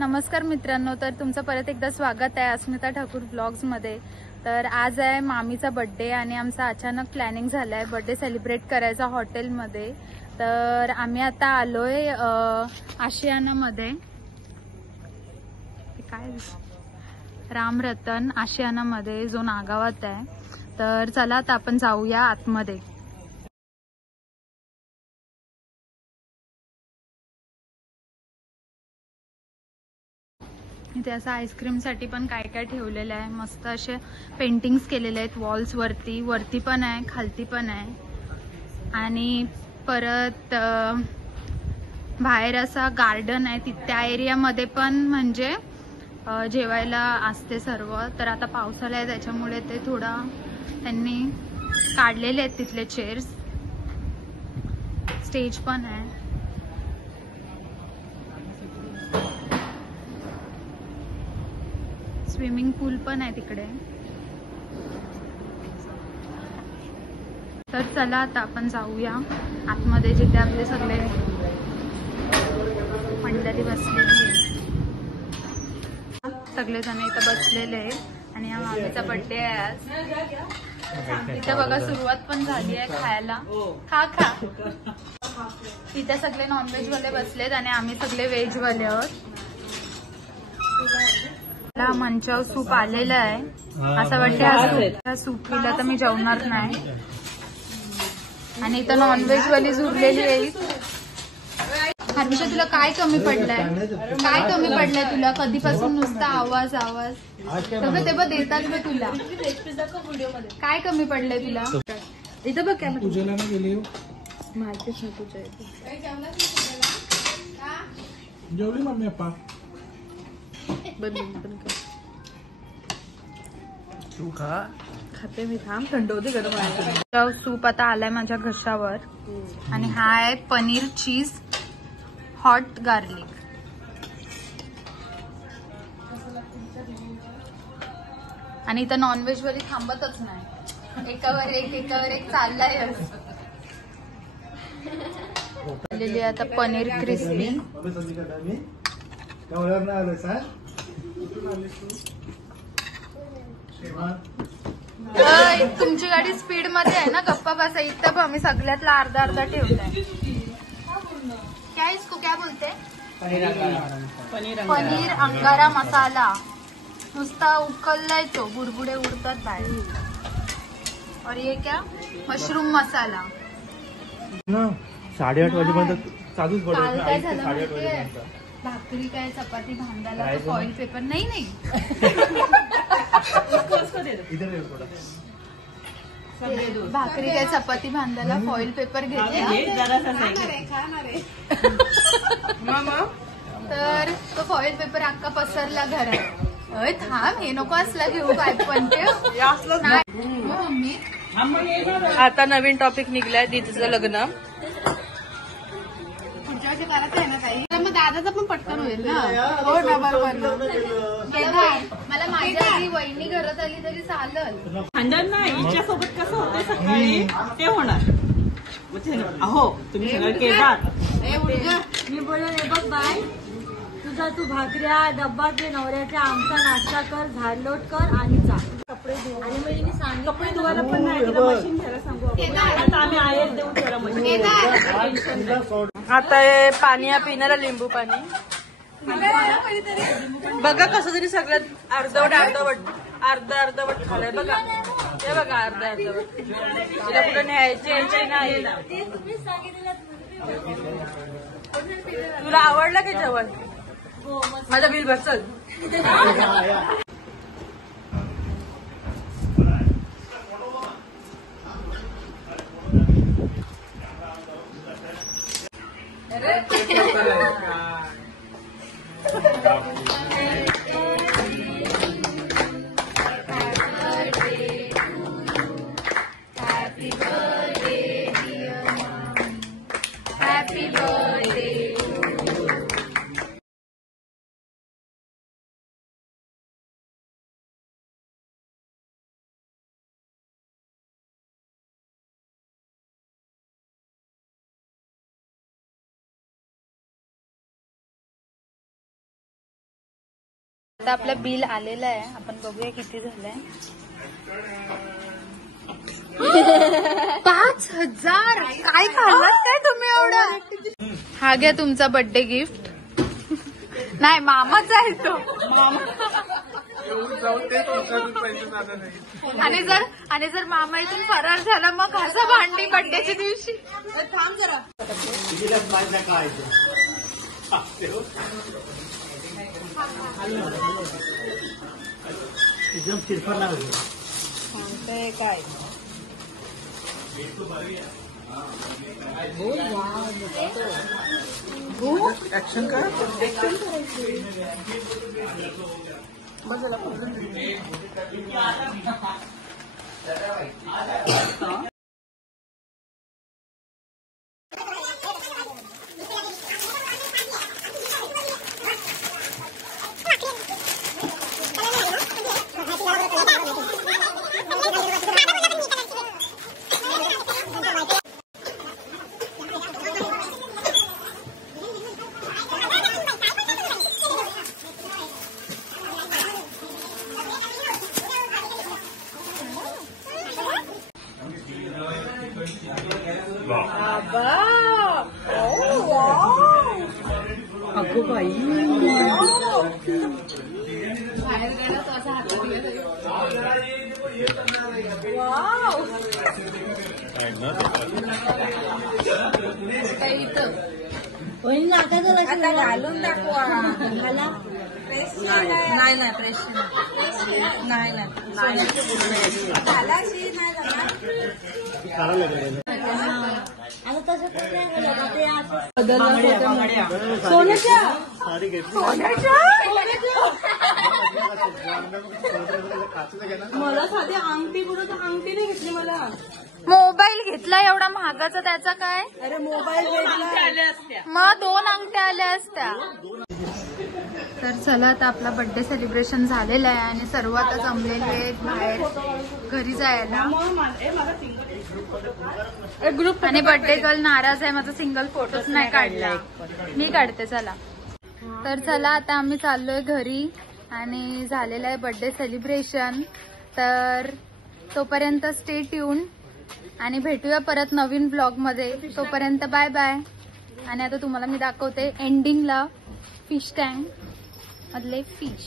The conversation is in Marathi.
नमस्कार मित्रांनो, तर तुमचं परत एकदा स्वागत आहे अस्मिता ठाकूर ब्लॉग्समध्ये। तर आज आहे मामीचा बर्थडे आणि आमचा अचानक प्लॅनिंग झालाय बर्थडे सेलिब्रेट करायचा हॉटेलमध्ये। तर आम्ही आता आलोय आशियानामध्ये, काय रामरतन आशियानामध्ये जो नागावात आहे। तर चला आता आपण जाऊया आतमध्ये। इथे असं आईस्क्रीमसाठी पण काय काय ठेवलेलं आहे, मस्त असे पेंटिंग्स केलेले आहेत वॉल्स वरती पण आहे, खालती पण आहे। आणि परत बाहेर असा गार्डन आहे, त्या एरियामध्ये पण म्हणजे जेवायला असते सर्व। तर आता पावसाळा आहे त्याच्यामुळे ते थोडा त्यांनी काढलेले आहेत तिथले चेअर्स, स्टेज पण आहे। स्विमिंग पूल पण आहे तिकडे। तर चला आता आपण जाऊया आतमध्ये, जिथे आपले सगळे मंडळी बसलेली आहे। सगळेजण इथं बसलेले आहेत आणि हा मामीचा बर्थडे आहे आज। इथं बघा सुरुवात पण झाली आहे खायला। खा खा। इथे सगळे नॉनव्हेज वाले बसलेत आणि आम्ही सगळे व्हेज वाले आहोत। मंचाव सूप आलेलं आहे, असं वाटतं हा सूप पिला तर मी जेवणार नाही। आणि इथं नॉनव्हेज वाली झुरलेली आहे। हर्षा, तुला काय कमी पडलंय? काय कमी पडलंय तुला? कधीपासून नुसता आवाज आवाज तेव्हा देतात मी तुला। काय कमी पडलंय तुला? इथं बघ काय पूजेला ना गेली माहितीच ना पूजा जेवली मम्मी पप्पा तू खा। खाते मी, थांब थंड होते गरम। सूप आता आलाय माझ्या घशावर आणि हा आहे पनीर चीज हॉट गार्लिक। आणि इथं नॉनव्हेज वाली थांबतच नाही, एकावर एक चाललाय। आता पनीर क्रिस्पी। तुमची गाडी स्पीड मध्ये आहे ना, गप्पा बसा। इथं आम्ही सगळ्यातला अर्धा अर्धा ठेवलाय। क्या इसको क्या बोलते? पनीर अंगारा मसाला। नुसता उकललाय तो, बुडबुडे उडतात बाहेर। और ये क्या? मशरूम मसाला। 8:30 वाजेपर्यंत चालूच पडत। काल काय झालं माहितीये? भाकरी काय चपाती भांडायला फॉइल पेपर नाही भाकरी काय चपाती बांधायला फॉइल पेपर घेतला तर तो फॉइल पेपर अख्खा पसरला घरात। अय थांब, हे नको असला घेऊ काय पण मम्मी। आता नवीन टॉपिक निघलाय दीदीचं लग्न। करायचं आहे ना काही, मग दादाचं पण पटकन होईल ना। हो ना, बरोबर। मला माझ्या आधी वहिनी घरात आली तरी चालल। भांडण नाही, हिच्यासोबत कसं होतं सकाळी ते होणार। अहो तुम्ही सगळं केदार मी बोलले हे बघ बाय, तुझा तू भाकऱ्या डब्बा घे नवऱ्याच्या, आमचा नाश्ता कर, झाडलोट कर आणि जा कपडे धुवा। आणि मग तिने सांगितलं कपडे धुवायला पण नाही, तिला मशीन घ्यायला सांगू आपण। आता आम्ही आयत देऊ त्याला मशीन। आता पाणी पिण्याला लिंबू पाणी बघा कसं तरी सगळ्यात अर्धवट खालंय बघा। हे बघा अर्धवट, तिला कुठं न्यायची नाही। तुला आवडलं की जेवण? माझं बिल भर चल। आता आपलं बिल आलेलं आहे, आपण बघूया किती झालंय. 5,000. काय खाल्लात काय तुम्ही एवढं? हा घ्या तुमचा बर्थडे गिफ्ट. नाही मामाचा आहे तो. आणि जर मामा इथून फरार झाला मग असं भांडी बर्थडेच्या दिवशी. थांब जरा. एकदम शिरफार लागलं. सांगते काय ऍक्शन काय अगो बाई. बाहेर गेला तो असा हात आता घालून दाखवा. मला नाही नाही प्रेश नाही आता तसं ते सोन्याच्या साडी घेतली मला साधी अंगठी बोलत अंगठी नाही घेतली मला. मोबाईल घेतला एवढा महागाचा, त्याचा काय? अरे मोबाईल आल्या असत्या. मग 2 अंगठ्या आल्या असत्या. तर चला आता आपला बर्थडे सेलिब्रेशन झालेला आहे आणि सर्व आता जमलेले आहेत बाहेर घरी जायला. ग्रुप आणि बर्थडे गर्ल नाराज आहे, माझा सिंगल फोटोच नाही काढला. मी काढते चला. तर चला आता आम्ही चाललोय घरी आणि झालेलं आहे बर्थडे सेलिब्रेशन. तर तोपर्यंत स्टे ट्यून आणि भेटूया परत नवीन ब्लॉग मध्ये. तोपर्यंत बाय बाय. आणि आता तुम्हाला मी दाखवते एंडिंगला फिश टँक मधले फिश.